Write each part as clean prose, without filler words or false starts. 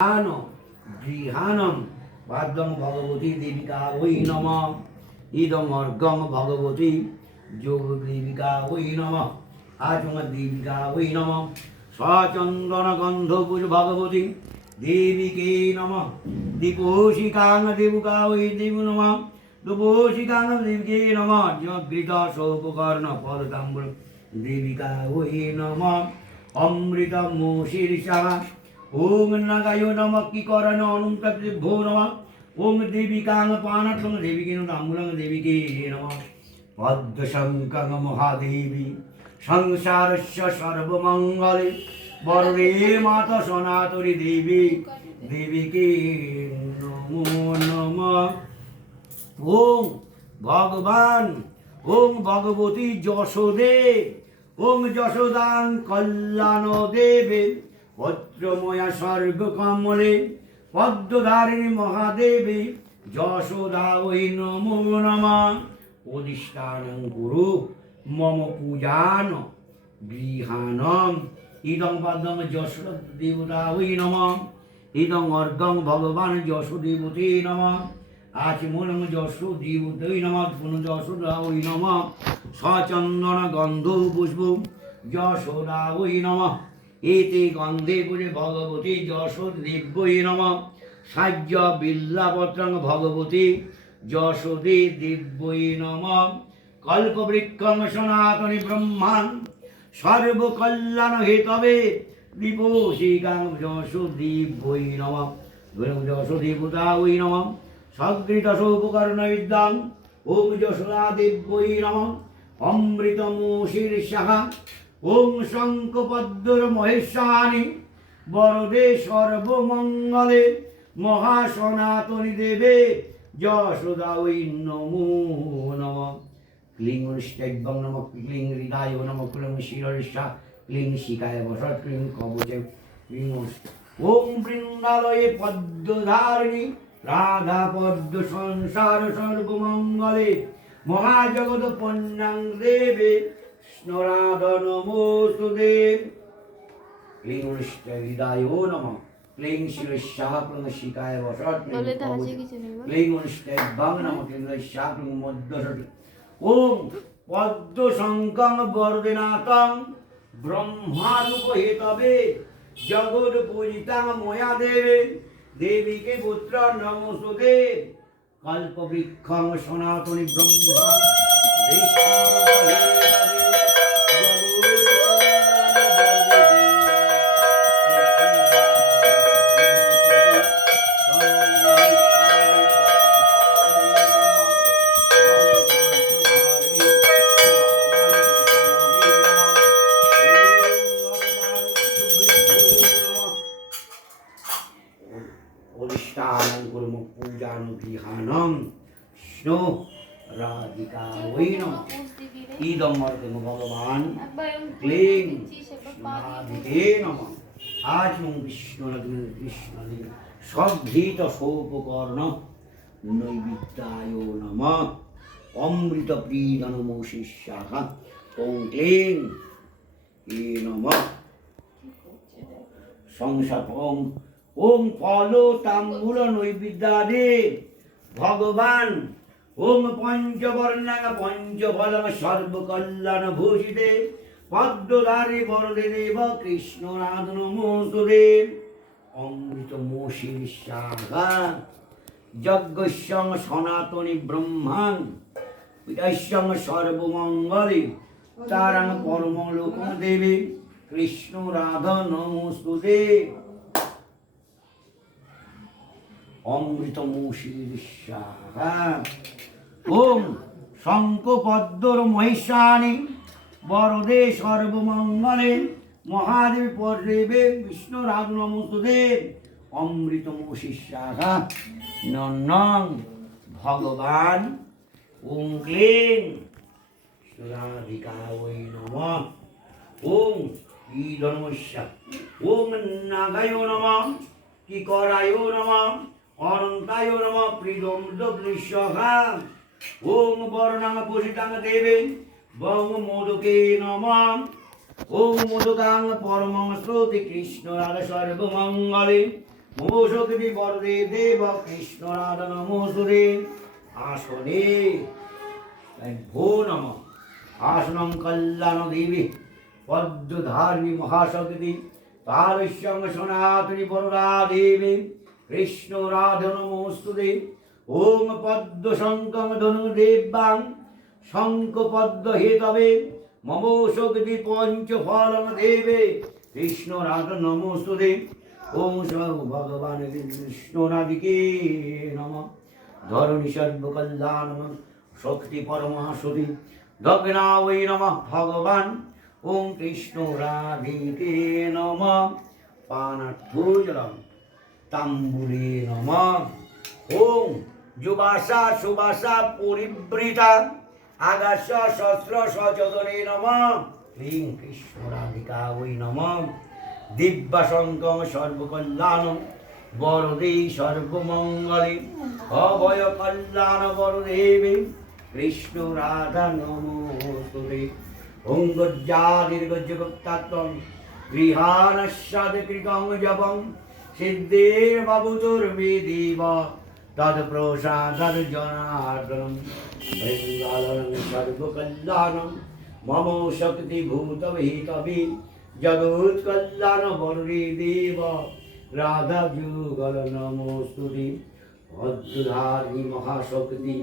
গৃহাণম ভাদ্রং ভগবতী দেবিকা ওই নম ইদং অর্ঘং ভগবতী যোগ দেবিকা ওই নম আচম দেবিকা ওই নম সচন্দন গন্ধপুজ ভগবতী দেবিকে নম দীপোষিকাং দেবুকা ওই দেবী নম দুপোষিকাং দেবিকে নম ঘৃত সৌপকর্ণ পদতাম্বুল দেবিকা ওই নম অমৃতম শীর্ষা ओम नागायो नमः किकरण अनुतभ्यो नमः ओम देविकांग पानठं देविके नामूलं देविके नमः पद्मशंकं महादेवी संसारस्य सर्वमंगले वरदे माता सनातनी देवी देविके नमो नमः ओम भगवान ओम भगवती যশোদে ओम যশোদান কল্যাণ দেবে পত্রময়া সর্বকমলে পদ্মধারিণী মহাদেবী যশোদা ওই নমো নমঃ অধিষ্ঠানং গুরু মম পূজান গৃহাণম ইদং পদ্ম যশোদা দেবতা ওই নমঃ ইদং অর্ঘং ভগবান যশোদেবতে নমঃ আচমনং যশোদেবতে নমঃ পুনঃ যশোদা ওই নমঃ সচন্দন গন্ধ পুষ্প যশোদা ওই নমঃ এতে গন্ধে পুরে ভগবতী যশোদেব্যই নমঃ সাহ্য বিল্লাপত্রং ভগবতী যশোদে দেব্যই নমঃ কল্পবৃক্ষং সনাতনী ব্রহ্মাণ সর্বকল্যাণ হেতবে দীপশিকাং যশোদেব্যই নমঃ যশোদেবতা ওই নমঃ সগৃত সৌপকর্ণ বিদ্যাং ওম যশোদা দেব্যই নমঃ অমৃতমোষীর্ষা ওম শঙ্খপদ্মর মহেশানি বরদে সর্বমঙ্গলে মহাসনাতনী দেবে যশোদা ওই নমো নমঃ ক্লিং অনুষ্ঠেভ্যং নমঃ ক্লিং হৃদয় নমঃ ক্লিং শিরস্যা ক্লিং শিখায় বসৎ ক্লিং কবচে ক্লিং ওম বৃন্দালয়ে পদ্মধারিণী রাধা পদ্ম সংসার সর্বমঙ্গলে মহাজগৎ পণ্যাং দেবে স্নরাধ নমোস্তুতে ক্লিং হৃদয় নমঃ ক্লিং শিরস্যা ক্লিং শিখায় বসৎ ক্লিং অনুষ্ঠেভ্যং নমঃ ক্লিং শিরস্যা ক্লিং মধ্যসটি ওম পদ্ম শঙ্কং বরদেনাথং ব্রহ্মারূপ হেতবে জগৎ পূজিতাং ময়া দেবে দেবীকে পুত্র নমস্তুতে কল্পবৃক্ষং সনাতনী ব্রহ্মা অধিষ্ঠানং কুর্ম পূজানুগৃহাণং স্নো রাধিকা ওই নমঃ ইদং অর্ঘং ভগবান ক্লিং রাধিকে নমঃ আচমং বিষ্ণুনগ্ন কৃষ্ণনে সঘৃত সৌপকর্ণ নৈবেদ্যায় নমঃ অমৃত প্রিয়নমোষিষ্যাঃ ওং ক্লিং এ নমঃ সংসাপং ওম ফল তাম্বূল নৈবেদ্যাদে ভগবান ওম পঞ্চবর্ণাং পঞ্চফলং সর্বকল্যাণ ভূষিতে পদ্মধারী বরদে দেব কৃষ্ণ রাধ নমস্তুতে অমৃতমোষীর্ষা যজ্ঞস্যং সনাতনী ব্রহ্মাং পিতাস্যং সর্বমঙ্গলে তারাং পরমলোকং দেবে কৃষ্ণ রাধ নমস্তুতে অমৃতমোষীর্ষা ওম শঙ্খপদ্মর মহেশানি বরদে সর্বমঙ্গলে মহাদেব পরদেবে বিষ্ণু রাধ নমস্তুতে অমৃতমোষীর্ষা নং ভগবান ওং ক্লিং রাধিকা ওই নমঃ ওং ঈদনমস্যা ওং নাগায় নমঃ কিকরায় নমঃ অনন্তায় নমঃ প্রিয়ম দৃশ্যহা ওং বর্ণাং পুষিতাং দেবে বং মোদকে নমঃ ওম মোদকাং পরমং শ্রুতি কৃষ্ণ রাধা সর্বমঙ্গলে নমো শক্তি বরদে দেব কৃষ্ণ রাধা নমস্তুতে আসনে ভো নম আসনং কল্যাণ দেবী পদ্মধারিণী মহাশক্তি তারস্যং সনাতনী বরদা দেবী কৃষ্ণ রাধা নমস্তুতে ওম পদ্ম শঙ্কং ধনুদেবাং শঙ্খ পদ্ম হেতবে মম শক্তি পঞ্চ ফলম দেবে কৃষ্ণ রাধা নমস্তুতে ওম সর্ব ভগবান কৃষ্ণ রাধিকে নম ধরণী সর্বকল্যাণ শক্তি পরমাশুতি দক্ষিণা ওই নম ভগবান ওম কৃষ্ণ রাধিকে নম পানাঠুজলম তাম্বুলে নম ওম যুবাসা সুবাসা পরিবৃতা আগাস্য শস্ত্র সচদনে নম ক্লীং কৃষ্ণ রাধিকা ওই নম দিব্যাশঙ্কম সর্বকল্যাণম বরদে সর্বমঙ্গলে অভয় কল্যাণ বরদেবী কৃষ্ণ রাধা নমস্তুতে ওম গজ্জা দীর্ঘজ্জগত্তাত্মম গৃহানস্যাদ কৃতং জপং সিদ্ধের বাবুতুর্মেদেব তৎপ্রসাদর জনার্দনম মঙ্গলং সর্বকল্যাণম মম শক্তিভূতহিতবে জগৎকল্যাণ বরদে দেব রাধা যুগল নমস্তুতে ভদ্রধারিণী মহাশক্তি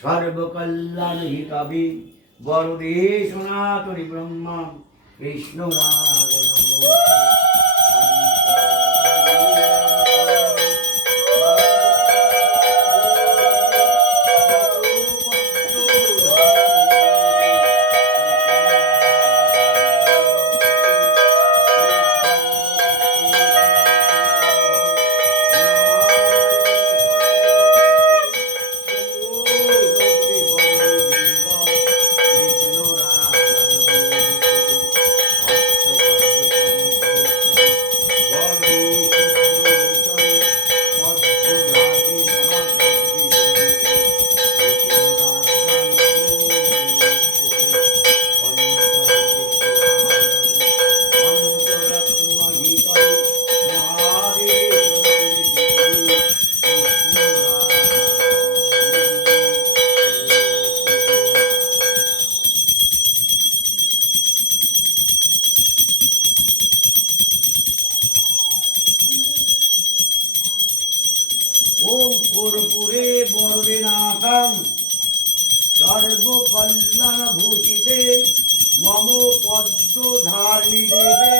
সর্বকল্যাণ হিতবে বরদে সনাতনী ব্রহ্মা কৃষ্ণ রাধা নমস্তুতে ওম কর্পূরে বরদেনাথং সর্বকল্যাণ ভূষিতে মম পদ্মধারিণী দেবে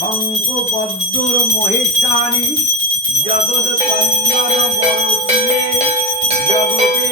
শঙ্খ পদ্মর মহেশানী জগৎ কল্যাণ বরদিয়ে জগতে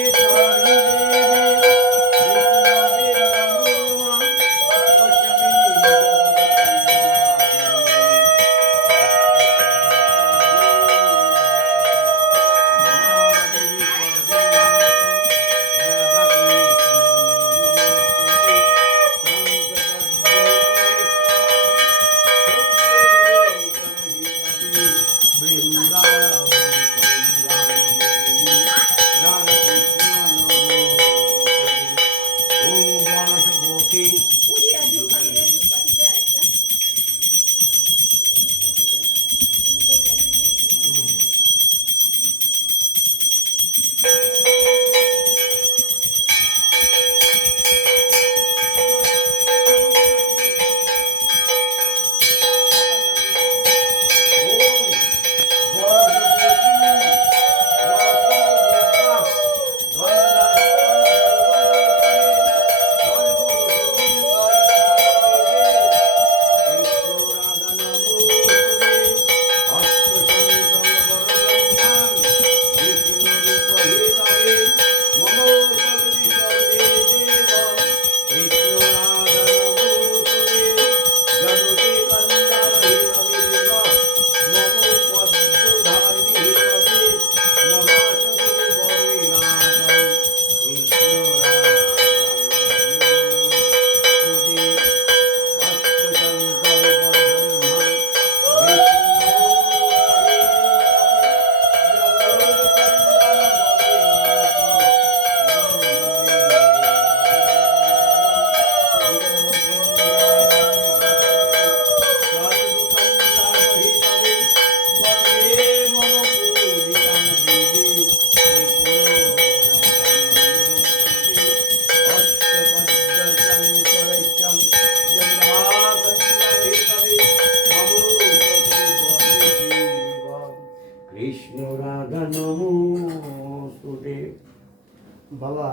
বাবা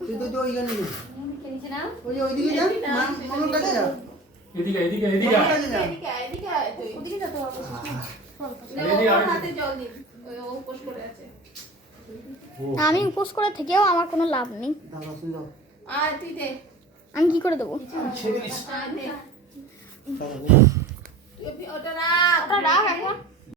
তুই তো ওইখানে যা। ওই যে ওইদিকে যা, মামার কাছে যা। এদিকে এদিকে মামার এদিকে কাছে যা। আমি উপোস করে থেকেও আমার কোনো লাভ নেই। দাদা, শুন দাও। আমি কি করে দেবো? দাদা, ওটা রাখ এখন।